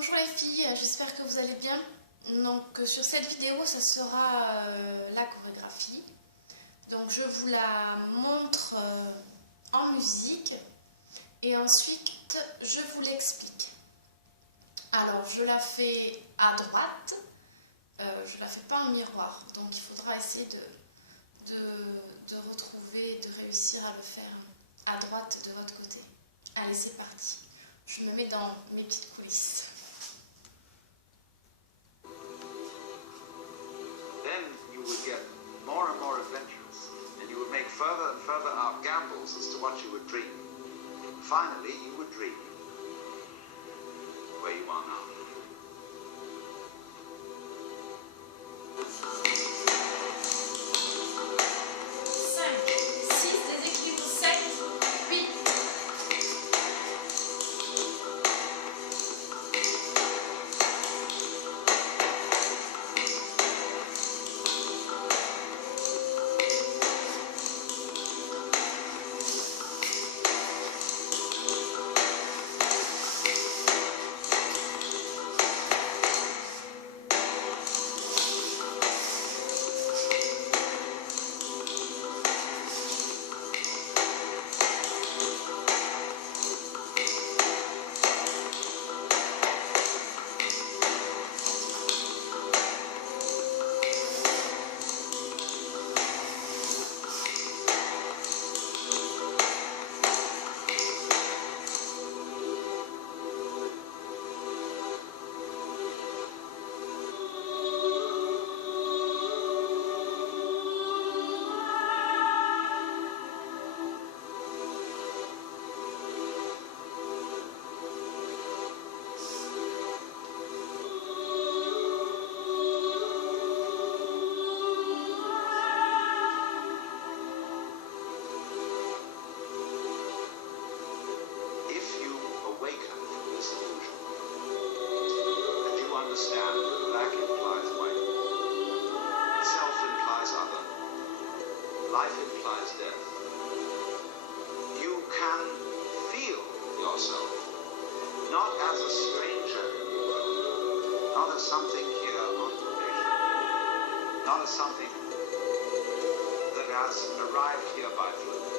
Bonjour les filles, j'espère que vous allez bien. Donc sur cette vidéo, ça sera la chorégraphie. Donc je vous la montre en musique et ensuite je vous l'explique. Alors je la fais à droite, je la fais pas en miroir, donc il faudra essayer de retrouver, de réussir à le faire à droite de votre côté. Allez, c'est parti. Je me mets dans mes petites coulisses. Then you would get more and more adventurous, and you would make further and further out gambles as to what you would dream. Finally, you would dream where you are now. 5, 6, déséquilibre, 7, 8. Life implies death. You can feel yourself, not as a stranger in the world, not as something here on the nation, not as something that has arrived here by fluke,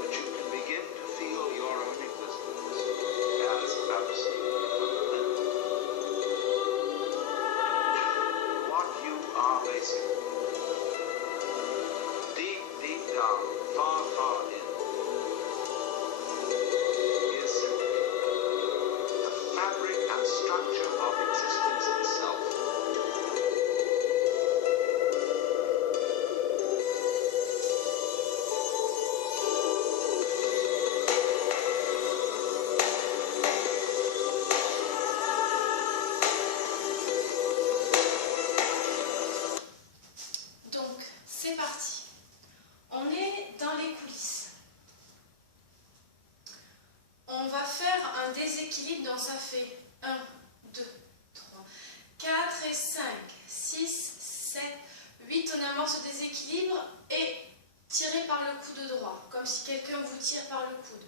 but you can begin to feel your own existence as absolute fundamental. What you are basically, deep down, far, far in, is simply the fabric and structure of existence itself. Donc c'est parti. On est dans les coulisses. On va faire un déséquilibre, donc ça fait 1, 2, 3, 4 et 5, 6, 7, 8. On amorce ce déséquilibre et tirez par le coude droit, comme si quelqu'un vous tire par le coude.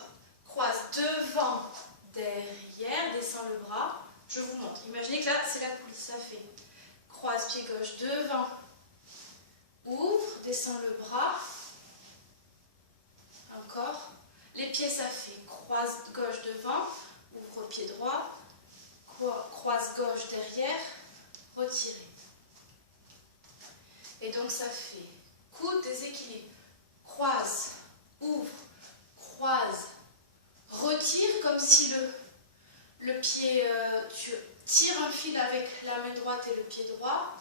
Hop. Croise devant, derrière, descend le bras. Je vous montre. Imaginez que là, c'est la coulisse. Ça fait croise pied gauche devant. Ouvre, descend le bras, encore, les pieds ça fait croise gauche devant, ouvre pied droit, croise gauche derrière, retirez. Et donc ça fait coude, déséquilibre, croise, ouvre, croise, retire comme si le pied, tu tires un fil avec la main droite et le pied droit,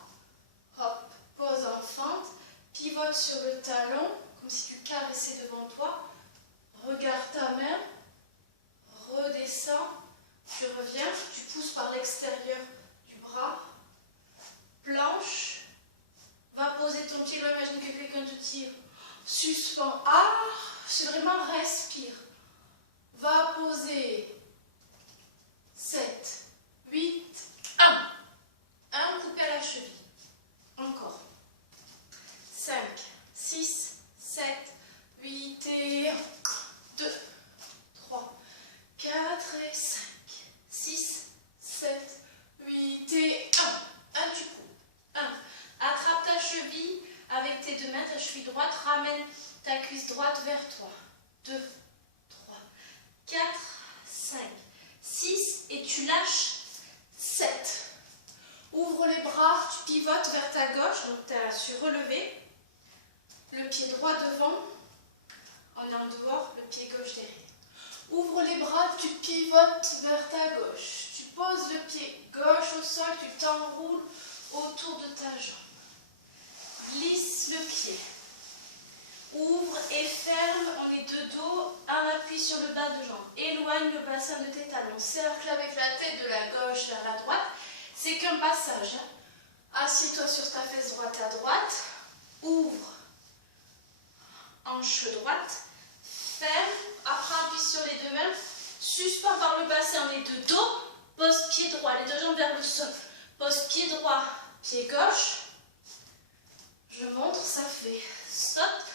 hop. Pose en fente, pivote sur le talon, comme si tu caressais devant toi. Regarde ta main, redescends, tu reviens, tu pousses par l'extérieur du bras. Planche, va poser ton pied là, imagine que quelqu'un te tire. Suspends, c'est vraiment respire. Va poser 7, 8, 1. 1 coupé à la cheville. Encore. 5, 6, 7, 8 et 2, 3, 4 et 5, 6, ramène ta cuisse droite vers toi. 2, 3, 4, 5, 6 et tu lâches 7. Ouvre les bras, tu pivotes vers ta gauche, donc tu as su relever. Le pied droit devant, on est en dehors, le pied gauche derrière. Ouvre les bras, tu pivotes vers ta gauche. Tu poses le pied gauche au sol, tu t'enroules autour de ta jambe. Glisse le pied. Ouvre et ferme, on est de dos, un appui sur le bas de jambe. Éloigne le bassin de tes talons. Cercle avec la tête de la gauche vers la droite. C'est qu'un passage. Assieds-toi sur ta fesse droite à droite. Ouvre. Hanche droite. Ferme. Après, appuie sur les deux mains. Suspends par le bassin, on est de dos. Pose pied droit, les deux jambes vers le sol. Pose pied droit, pied gauche. Je montre, ça fait saute.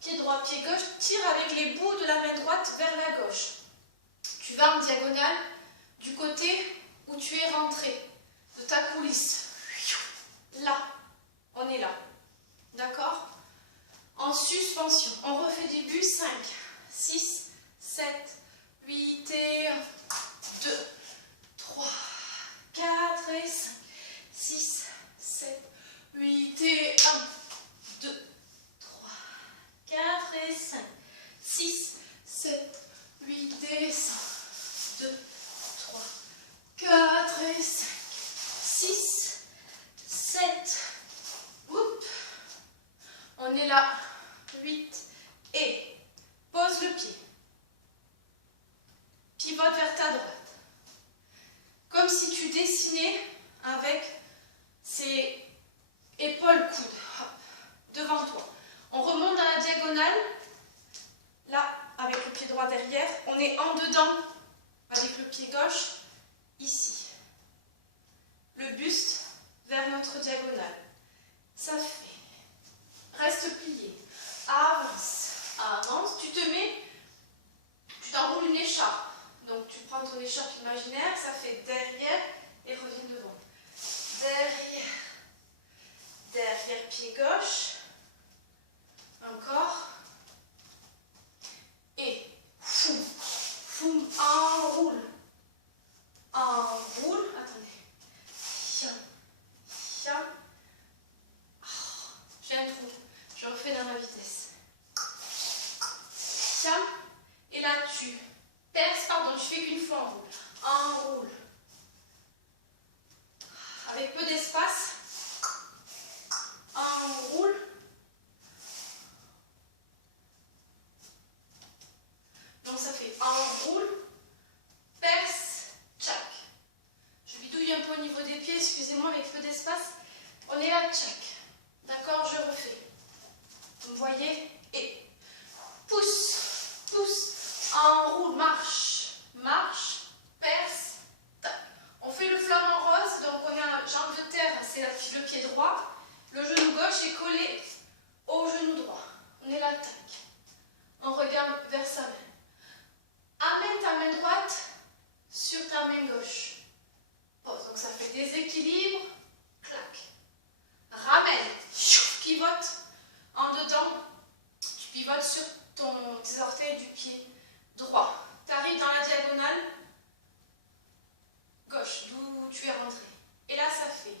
Pied droit, pied gauche, tire avec les bouts de la main droite vers la gauche. Tu vas en diagonale du côté où tu es rentré, de ta coulisse. Là, on est là. D'accord? En suspension. On refait du début. 5, 6, 7, 8 et 1, 2, 3, 4 et 5, 6, 7, 8 et 1, 2, 4 et 5, 6, 7, 8 et 5, 2, 3, 4 et 5, 6, 7, oups, on est là, 8 et pose le pied, pivote vers ta droite, comme si tu dessinais avec ses épaules coudes, hop, devant toi. On remonte dans la diagonale, là, avec le pied droit derrière. On est en dedans, avec le pied gauche, ici. Le buste vers notre diagonale. Ça fait. Reste plié. Avance, avance. Tu te mets, tu t'enroules une écharpe. Donc tu prends ton écharpe imaginaire, ça fait derrière et reviens devant. Derrière, derrière, pied gauche. Encore. Et foum, foum, enroule. Enroule. Attendez. Tiens, tiens. J'ai un trou. Je refais dans ma vitesse. Tiens. Et là, tu perces, pardon, tu fais qu'une fois enroule. Enroule. Avec peu d'espace. Enroule. Donc ça fait enroule, perce, tchac. Je bidouille un peu au niveau des pieds, excusez-moi, avec peu d'espace. On est là, tchac. D'accord, je refais. Vous me voyez? Et pousse, pousse, enroule, marche, marche, perce, tac. On fait le flamant rose, donc on a jambe de terre, c'est le pied droit. Le genou gauche est collé au genou droit. On est là, tac. On regarde vers sa main. Amène ta main droite sur ta main gauche. Pose. Donc ça fait déséquilibre. Clac. Ramène. Pivote. En dedans. Tu pivotes sur tes orteils du pied droit. Tu arrives dans la diagonale gauche, d'où tu es rentré. Et là, ça fait.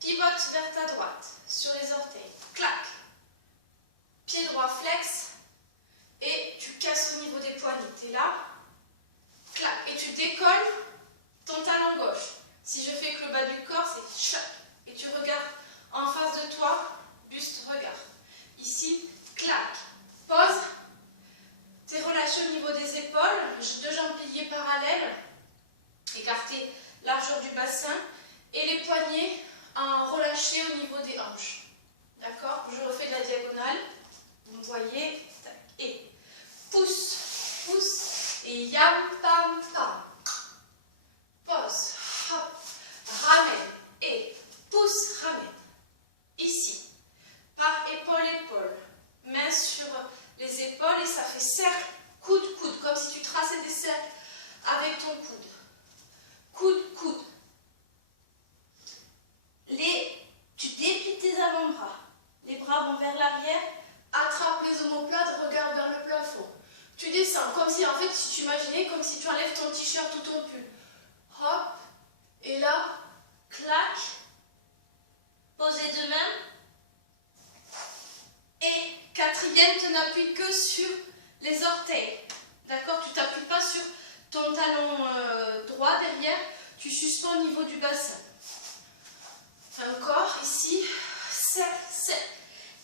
Pivote vers ta droite. Sur les orteils. Clac. Pied droit flex. Et tu casses au niveau des poignets. Tu es là, clac, et tu décolles ton talon gauche. Si je fais que le bas du corps, c'est chac. Et tu regardes en face de toi, buste, regard. Ici, clac, pose. Tu es relâché au niveau des épaules, deux jambes pliées parallèles, écartées, largeur du bassin, et les poignets en relâché au niveau des hanches. D'accord? Je refais de la diagonale. Vous me voyez, tac, et pousse, pousse, et yam, pam, pam. Pose, hop, ramène, et pousse, ramène. Ici, par épaule, épaule. Main sur les épaules, et ça fait cercle, coude, coude, comme si tu traçais des cercles avec ton coude. Coude, coude. Tu déplies tes avant-bras. Les bras vont vers l'arrière. À t-shirt ou ton pull. Hop. Et là, clac. Pose les deux mains. Et quatrième, tu n'appuies que sur les orteils. D'accord? Tu t'appuies pas sur ton talon droit derrière. Tu suspends au niveau du bassin. Encore ici. Serre.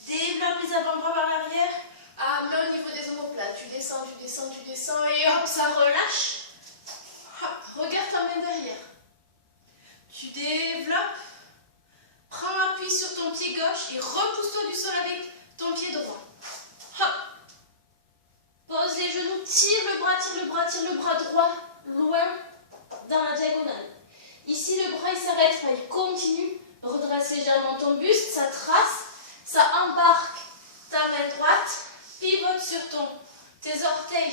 Développe les avant-bras par l'arrière. Main au niveau des omoplates. Tu descends. Et hop, ça relâche. Hop, regarde ta main derrière. Tu développes. Prends appui sur ton pied gauche et repousse-toi du sol avec ton pied droit. Hop. Pose les genoux, tire le bras droit loin dans la diagonale. Ici, le bras il s'arrête pas, il continue. Redresse légèrement ton buste, ça trace, ça embarque ta main droite, pivote sur tes orteils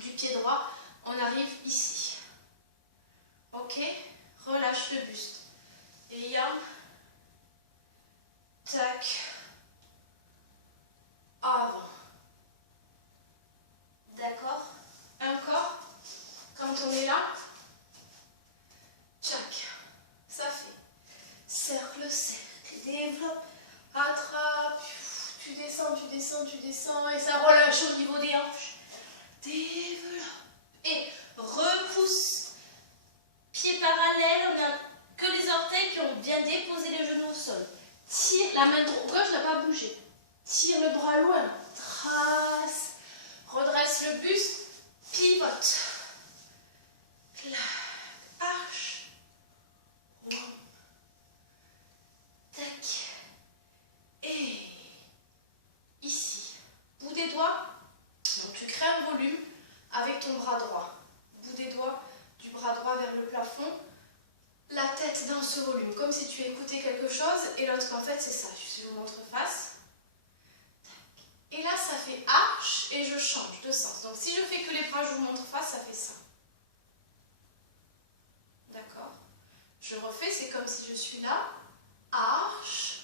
du pied droit. On arrive ici. Ok? Relâche le buste. Et yam. Tac. Avant. D'accord? Encore. Quand on est là, tchac. Ça fait cercle, développe, attrape, tu descends et ça relâche au niveau des hanches. Développe et repousse. Pied parallèle, on a que les orteils qui ont bien déposé les genoux au sol. Tire, la main gauche n'a pas bougé. Tire le bras loin, trace, redresse le buste, pivote. Arche. Tac. Et ici, bout des doigts. Donc tu crées un volume avec ton bras droit. Bout des doigts du bras droit vers le plafond. La tête dans ce volume, comme si tu écoutais quelque chose. Et l'autre, en fait, c'est ça. Je vous montre face. Tac. Et là, ça fait arche et je change de sens. Donc si je fais que les bras, je vous montre face, ça fait ça. D'accord? Je refais, c'est comme si je suis là. Arche.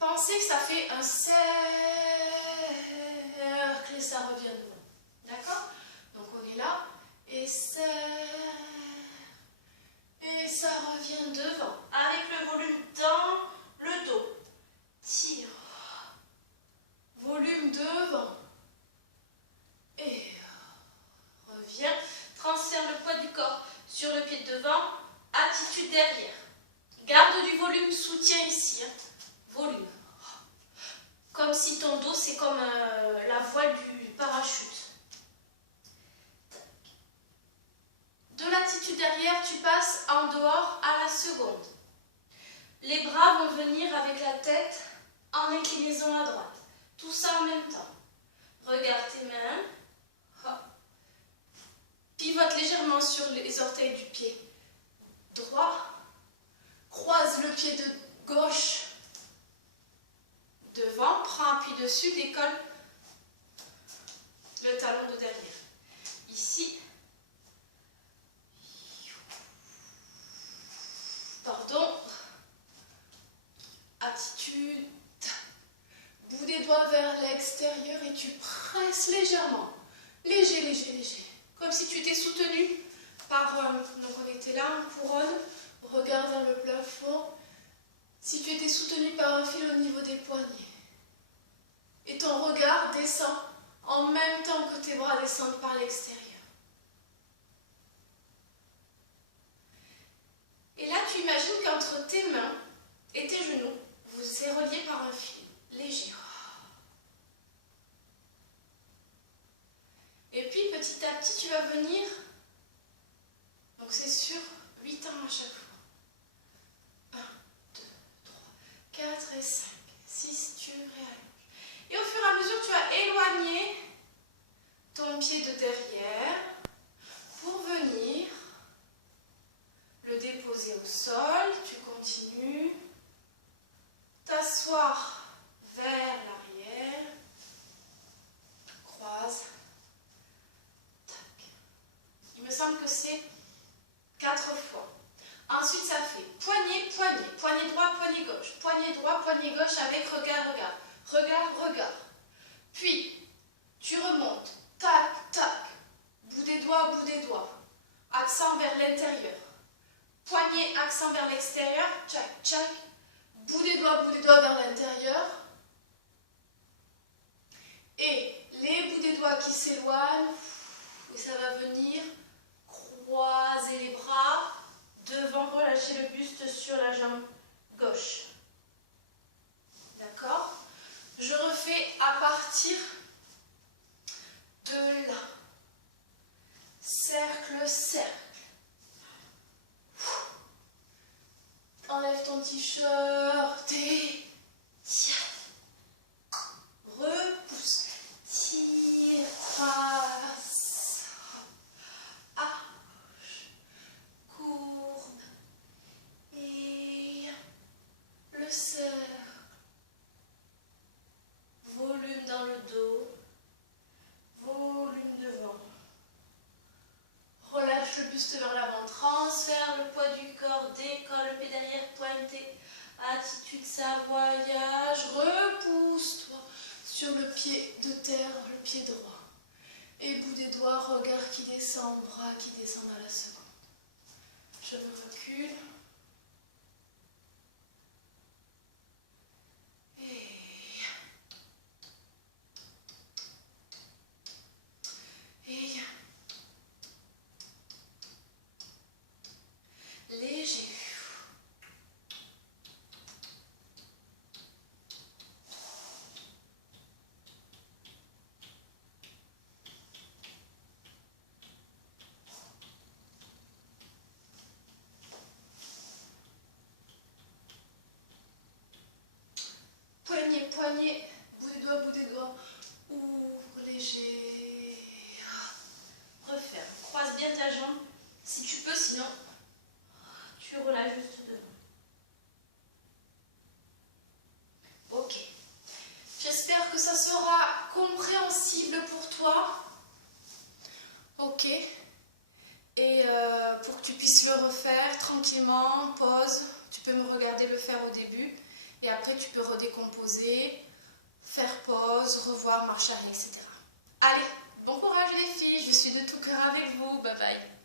Pensez que ça fait un cercle et ça revient devant. D'accord? Donc on est là et serre et ça revient devant. Avec le volume dans le dos. Tire. Volume devant. Et reviens. Transfère le poids du corps sur le pied de devant. Attitude derrière. Garde du volume, soutien ici. Hein. Volume. Comme si ton dos, c'est comme la voile du parachute. De l'attitude derrière, tu passes en dehors à la seconde. Les bras vont venir avec la tête en inclinaison à droite. Tout ça en même temps. Regarde tes mains. Hop. Pivote légèrement sur les orteils du pied droit. Croise le pied de gauche devant. Prends appui dessus, décolle le talon de derrière. Ici. Pardon. Attitude. Bout des doigts vers l'extérieur et tu presses légèrement. Léger. Comme si tu étais soutenu par... donc on était là, en couronne. Regard vers le plafond. Si tu étais soutenu par un fil au niveau des poignets. Et ton regard descend en même temps que tes bras descendent par l'extérieur. Et là, tu imagines qu'entre tes mains et tes genoux, vous êtes reliés par un fil léger. Et puis, petit à petit, tu vas venir, donc c'est sur 8 ans à chaque fois. 1, 2, 3, 4 et 5, 6, tu réallonges. Et au fur et à mesure, tu vas éloigner ton pied de derrière pour venir le déposer au sol. Tu continues. T'asseoir vers l'arrière. Croise. Tac. Il me semble que c'est 4 fois. Ensuite, ça fait poignet, poignet droit, poignet gauche, poignet droit, poignet gauche avec regard. Puis, tu remontes l'intérieur. Poignet, accent vers l'extérieur, tchac, tchac. Bout des doigts vers l'intérieur. Et les bouts des doigts qui s'éloignent, et ça va venir. Croiser les bras, devant, relâcher le buste sur la jambe gauche. D'accord? Je refais à partir de là. Cercle, cercle. Enlève ton t-shirt et tiens. Repousse. Tire, trace. Arche. Courbe. Et le cercle. Volume dans le dos. Volume devant. Relâche le buste vers l'avant, transfère le poids du corps, décolle le pied derrière pointé, attitude savoyage, repousse-toi sur le pied de terre, le pied droit. Et bout des doigts, regard qui descend, bras qui descendent à la seconde. Je me recule. Léger. Poignet, poignet, bout des doigts, ouvre, léger. Referme, croise bien ta jambe, si tu peux, sinon tu relâches juste devant. Ok. J'espère que ça sera compréhensible pour toi. Ok. Et pour que tu puisses le refaire tranquillement, pause. Tu peux me regarder le faire au début. Et après, tu peux redécomposer, faire pause, revoir, marche arrière, etc. Allez, bon courage les filles. Je suis de tout cœur avec vous. Bye bye.